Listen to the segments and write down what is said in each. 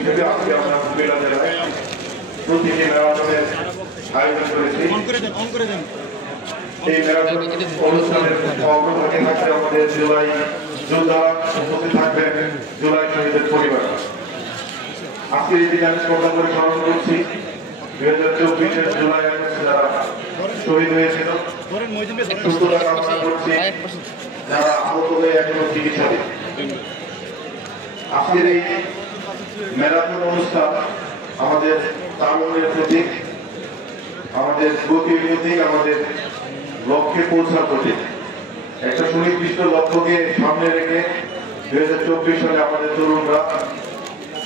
হিসেবে আজকে আমরা কুমিল্লা জেলায় প্রতীকী ম্যারাথনের আয়োজন করেছি। এই ম্যারাথন অনুষ্ঠানের অগ্রভাগে থাকবে আমাদের জুলাই যোদ্ধা, উপস্থিত থাকবেন জুলাই শহীদের পরিবার। আজকের এই দিনে আমি শ্রদ্ধা করে স্মরণ করছি 2024-এর জুলাই আগস্টে যারা শহীদ হয়েছিল, সুস্থতা কামনা করছি যারা আহত হয়ে এখনো চিকিৎসাধীন। আজকের এই ম্যারাথন অনুষ্ঠান আমাদের তারুণ্যের প্রতীক, আমাদের গতির প্রতীক, আমাদের লক্ষ্যে পৌঁছার প্রতীক। একটা সুনির্দিষ্ট লক্ষ্যকে সামনে রেখে 2024 সালে আমাদের তরুণরা,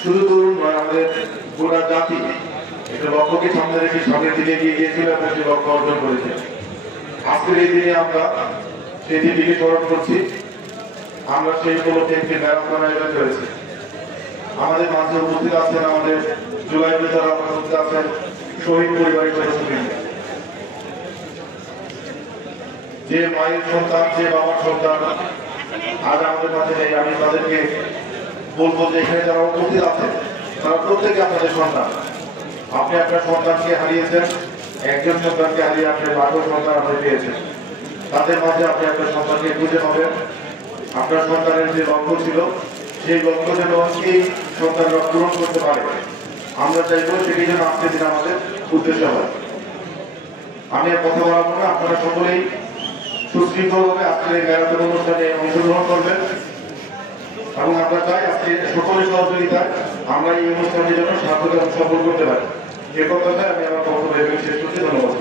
শুধু তরুণ নয়, আমাদের গোটা জাতি একটা লক্ষ্যকে সামনে রেখে সামনের দিকে এগিয়ে গিয়েছিল এবং সেই লক্ষ্য অর্জন করেছে। আজকের এই দিনে আমরা সেই দিনটিকে স্মরণ করছি। আমরা সেই উপলক্ষে একটি ম্যারাথন আয়োজন করেছি। আমাদের মাঝে উপস্থিত আছেন আমাদের জুলাই যোদ্ধারা, উপস্থিত আছেন শহীদ পরিবারের সদস্যবৃন্দ। যে মায়ের সন্তান, যে বাবার সন্তান আজ আমাদের মাঝে নেই, আমি তাদেরকে বলবো যে এখানে যারা উপস্থিত আছেন তারা প্রত্যেকে আপনাদের সন্তান। আপনি আপনার সন্তানকে হারিয়েছেন, একজন সন্তানকে হারিয়ে আপনি বারো সন্তান আপনি পেয়েছেন। তাদের মাঝে আপনি আপনার সন্তানকে খুঁজে পাবেন। আপনার সন্তানের যে লক্ষ্য ছিল সেই লক্ষ্য যেন এই সন্তানরা পূরণ করতে পারে, আমরা চাইব সেটি যেন আজকের দিন আমাদের উদ্দেশ্য হয়। আমি আর কথা বলবো না, আপনারা সকলেই সুশৃঙ্খলভাবে আজকের এই ম্যারাথন অনুষ্ঠানে অংশগ্রহণ করবেন এবং আমরা চাই আজকে সকলের সহযোগিতায় আমরা এই অনুষ্ঠানের জন্য সার্থক এবং সফল করতে পারি। এ কথায় আমি আমার বক্তব্য শেষ করছি। ধন্যবাদ।